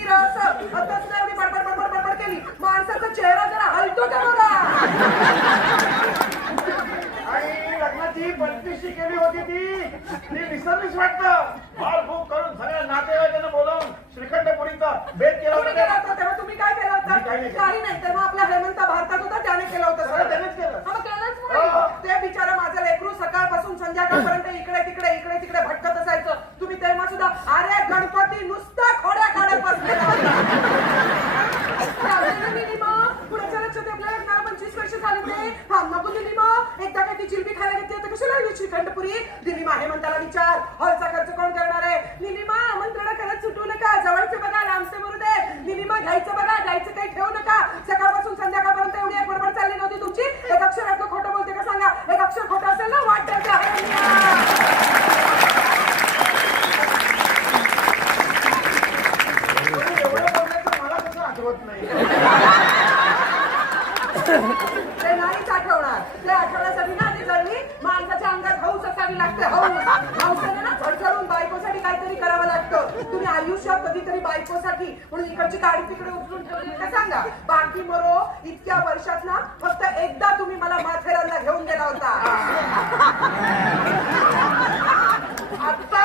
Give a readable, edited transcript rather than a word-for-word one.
नीर असं आताच एवढी बडबड बडबड बडबड केली माणसाचा चेहरा जरा हलतो का बघा. आणि लग्नाची 35शी केली होती ती विसरलीच वाटतं. माल खूप करून सगळ्या नातेवाईकांना बोलावून श्रीखंडपुरीचा भेद केला होता. तेव्हा तुम्ही काय केलं होतं? काही नाही. तेव्हा आपला हेमंत भारतात होता त्याने केलं होतं. त्यानेच केलं. ते बिचारा माझं लेकरू सकाळपासून संध्याकाळपर्यंत इकडे तिकडे भटकत असायचं. तुम्ही तेव्हा सुद्धा अरे गणपती नुसता खोड्या काढत बसलेला. कुणाच्या लक्षात आपल्याला लग्नाला 25 वर्ष झाली ते थांब नको दिली मग एकदा काय ती जिलबी खायला घेतली आता कशाला आली श्रीखंडपुरी दिली मा हेमंताला विचार हॉलचा खर्च कोण करणार आहे. निलिमा आमंत्रण करत सुटू नका जवळचे बघा लांबचे मरू दे. निलिमा घ्यायचं बघा जायचं काही ठेवू नका. सकाळपासून संध्याकाळपर्यंत एवढी एक बरोबर चालली नव्हती तुमची. एक अक्षरातलं खोटं बोलते का सांगा. एक अक्षर खोटं असेल ना वाट द्यायचं मला कसं आठवत नाही. ते नाहीच आठवणार. ते आठवण्यासाठी ना ती जळली माणसाच्या अंगात हौस असावी लागते. हौसाने ना झडझडून बायकोसाठी काहीतरी करावं लागतं. तुम्ही आयुष्यात कधीतरी बायकोसाठी म्हणून इकडची गाडी तिकडे उचलून ठेवली का सांगा. बाकी मरो इतक्या वर्षात ना फक्त एकदा तुम्ही मला माथेरानला घेऊन गेला होता.